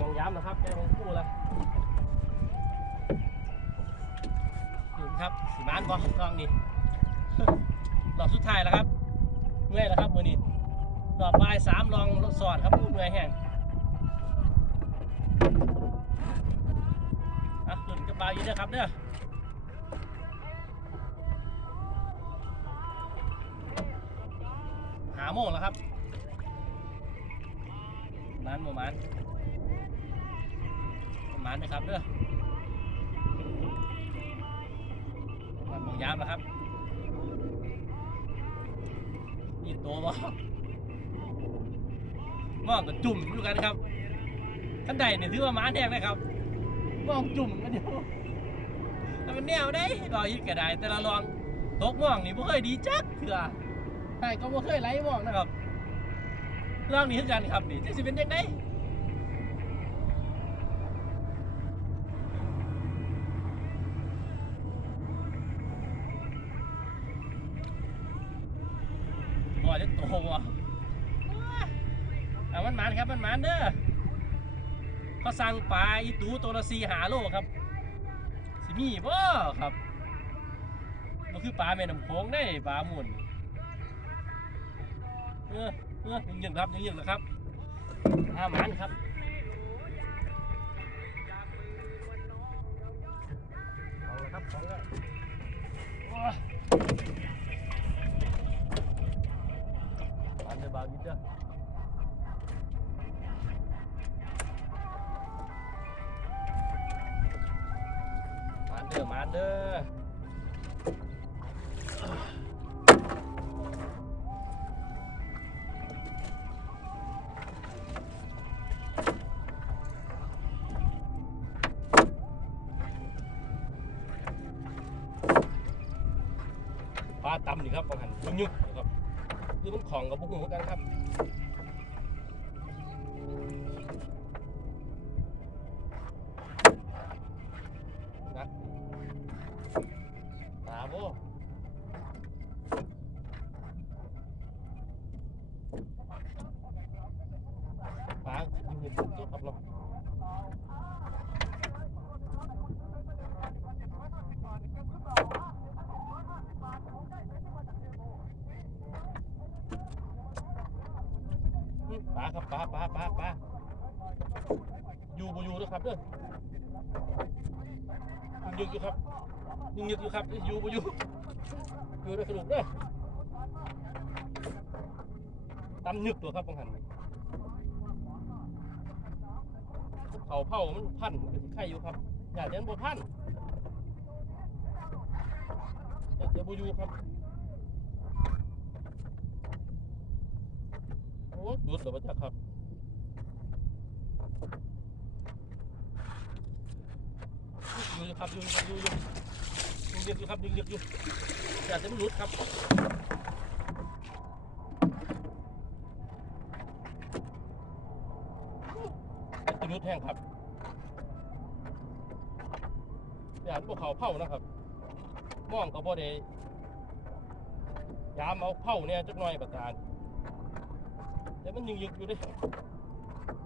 มองย้ำนะครับแกมองคู่ละดูครับสีมานบอลกล้องนี่รอบสุดท้ายแล้วครับเมื่อยแล้วครับมือนี้รอบบ่ายสามลองสอนครับเมื่อยแห้งอะขึ้นกระบะอีกนะครับเด้อหาโมงแล้วครับมันประมาณ มานะครับเด้อมันบางยามแล้วครับ นี่ตัวบ่มองกับจุ่มอยู่กันครับขั้นใดเนี่ยถือว่าหม้าแดงนะครับมองจุ่มกันอยู่แต่มันแนวได้รอยยิดก็ได้แต่ละลองตกม่องนี่บ่เคยดีจักเถื่อใช่ก็บ่เคยไหลม่องนะครับลองนี้คือกันครับนี่จะสิเป็นยังไง มันเด้อเขาสั่งปลาอีตูตัวละสี่หาโลครับ สิมีบ่ครับมันคือปลาแม่น้ำโขงได้ปลาหมุนเออเออยังยังครับยังยังนะครับอาหมานครับเอาละครับสองแล้วโอ้ยปานเดบาวยิด เด้อมาเด้อปลาตำนี่ครับบางหันยุ่งยุ่งครับคือมันของกับพวกหูกันครับ ปลายุ่งยุ่งตัวครับเนาปลาครับปลาปลาปลาปลาอยู่บ่อยู่นะครับเด้อยิงยึกอยู่ครับยิงยึกอยู่ครับอยู่บ่อยู่อยู่ได้สนุกเด้อ ตำยึกตัวครับบางหันเผาเผามันพันมันก็สิไข่อยู่ครับ อย่าเดินบ่พันอย่าเดินบ่อยู่ครับ โอ้ดูดเหรอพระเจ้าครับอยู่ครับอยู่อยู่ครับอยู่อยู่ยิงเรียกอยู่ครับยิงเรียกอยู่อย่าจะมันหลุดครับ แห้งครับอย่าพวกเขาเผานะครับมองกับบ่ได้ยามเอาเผาเนี่ยจักหน่อยประจานแต่มันยังยึกอยู่ด้วย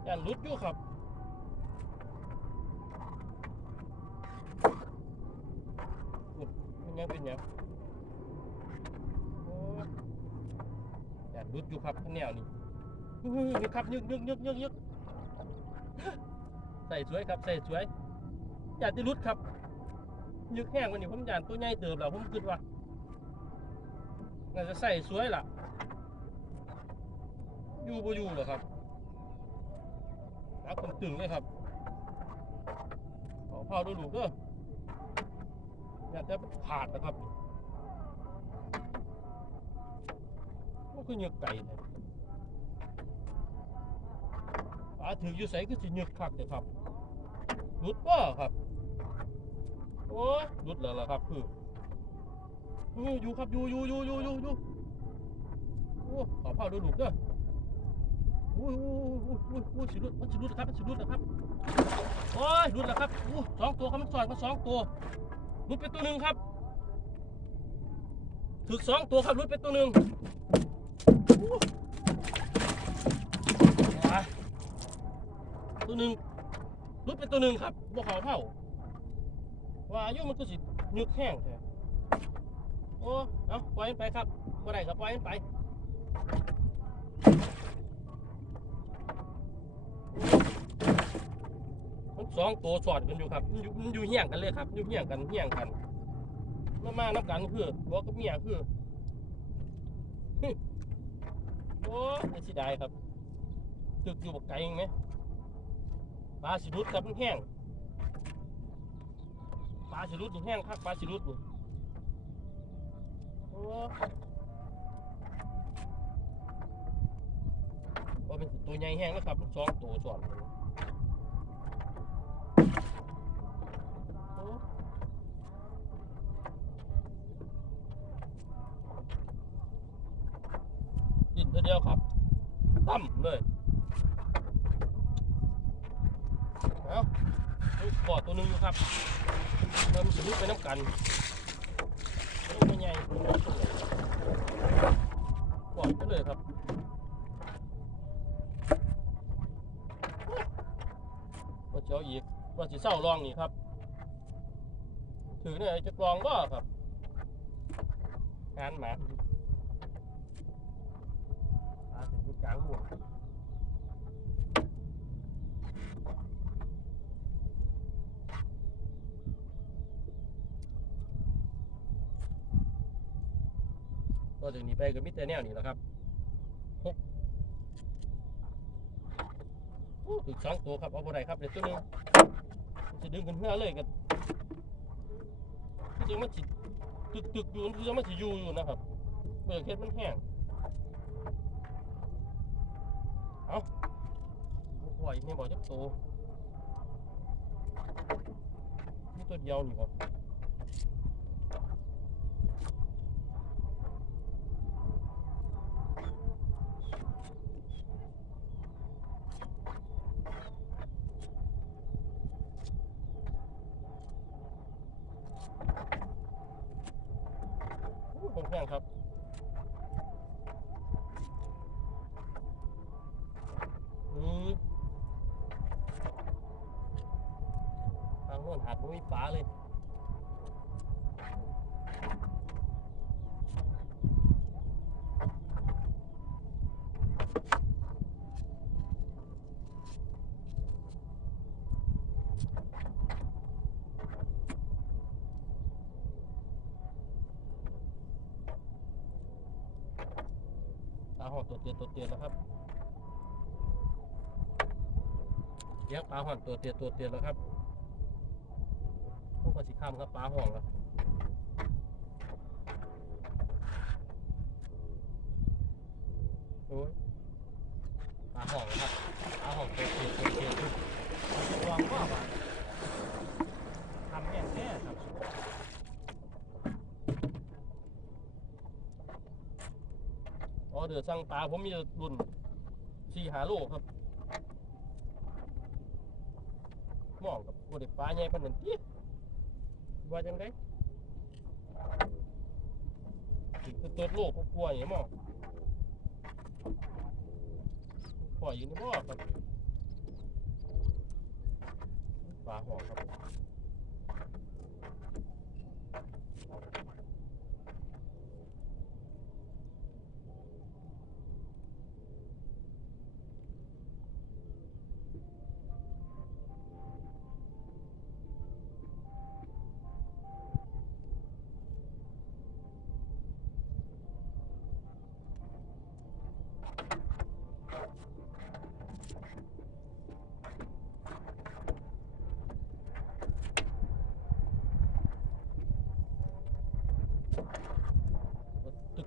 ยันรุดอยู่ครับอุ๊ยมันยังเป็นหยังอยยันรุดอยู่ครับแนวนี้นี่ครับยึกยึกยึกยึกยึก ส่สวยครับใส่สวยอยากจะรุดครับยึกแห้งวันนี้ผมยานตัวใหญ่เติบแล้วผมคิดว่าน่าจะใส่สวยล่ะ อยู่บ่อยู่เหรอครับรักคนตึงเลยครับขอเผาดูดูเด้ออยากจะขาดนะครับก็คือเหยือกไก่เลย ถืออยู่ใส่ก็สิเหยือกคักเลยครับหลุดบ่ครับ โอ้ยหลุดแล้วล่ะครับคืออยู่อยู่ครับอยู่อยู่อยู่อยู่อยู่อยู่โอ้ขอเผาดูดูกเด้ออุ้ยอุ้ยโอ้ยอุ้ยอุ้ยสิรุดมันสิรุดนะครับมันสิรุดนะครับโอ้ยรุดแล้วครับอู้สองตัวครับมันสอดมาสองตัวรุดไปตัวหนึ่งครับถึกสองตัวครับรุดไปตัวหนึ่งอู้อะ ตัวหนึ่งรุดไปตัวหนึ่งครับบวเขาเท่าว่าอายุมันก็สิยึกแห้งแท้โอ้เอาปล่อยมันไปครับบ่ได้ก็ปล่อยมันไปมันสองตัวสอดกันอยู่ครับมันอยู่มันอยู่เหี้ยงกันเลยครับอยู่เหี้ยงกันเหี้ยงกันมามานับกันคือผัวกับเมียคือโอ้ยเสียดายครับตึกอยู่บักไกลไหม ปลาสิรุดครับมันแห้งปลาสิรุดนี่แห้งคักปลาสิรุดนี่โอ้ว่าเป็นตัวใหญ่แห้งนะครับมันสองตัวสอนกินท่าเดียวครับตั้มเลย เอาเอากอดตัวนึงอยู่ครับเริ่มสลุดไปน้ำกันไม่ใหญ่กอดไปเลยครับว่าเจ้าอีกว่าสิเศร้าลองนี่ครับ ถือเนี่ยจะลองก็ครับงานหมาอาถึงอยู่กลางหม วกก็จากนี้ไปก็มิแต่แนวนี้แหละครับหกถึงสองตัวครับ เอาไปไหนครับเดี๋ยวตัวนึงจะดึงขึ้นเพื่อเลยกันที่จริงมันจิตึกตึกๆอยู่คือมันจะอยู่อยู่นะครับเมื่อเค็ดมันแห้งเอาปล่อยไม่บอกจักตัวนี่ตัวเดียวนี่ครับ อู้ผมแพงครับ อืมทาง โน้นหาดมุ้ยฟ้าเลยปลาหอดตัวเตียนตัวเตียนแล้วครับเลี้ยงปลาหอดตัวเตียนตัวเตียนแล้วครับ พวกปลาสีข้ามครับปลาห่องแล้วโอ้ยปลาห่องครับปลาห่องตัวเตียนตัวเตียนลองว่ามาทำแน่แน่ครับอ๋อเดือดสั่งปลาผมมีรุ่นสี่หาโลครับมองกับตัวเด็กปลาใหญ่ปานนั้นติ ว่าจังไดคือตัวโลกก็กลัวอย่างมองปล่อยอยู่ในบ่อครับปลาหอครับ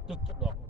ตึกตึกจักด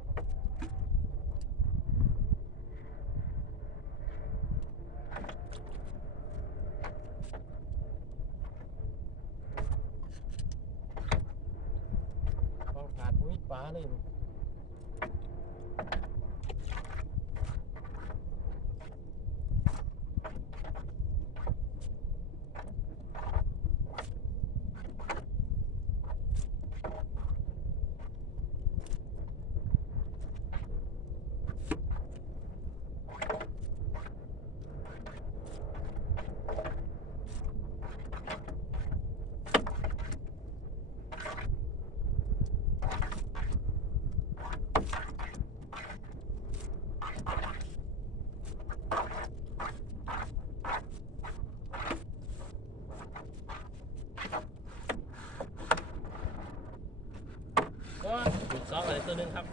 อีกตัวหนึ่งครับ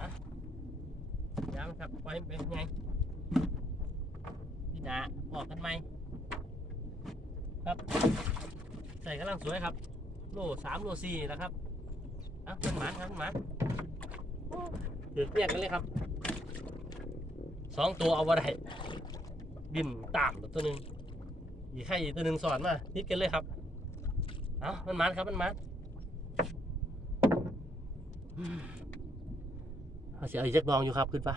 อะย้ำครับปล่อยเป็นไง พี่ดาออกกันไหม ครับ ใส่กำลังสวยครับ โลสามโลสี่นะครับอะมันหมานครับมันหมานเดือเรียกกันเลยครับ สองตัวเอาไว้ได้บินตามตัวหนึ่งอีกไข่อีกตัวหนึ่งสอนมานิดกันเลยครับ เอามันมันครับ มันมัน เอาเสียอีกจักดองอยู่ครับขึ้นปะ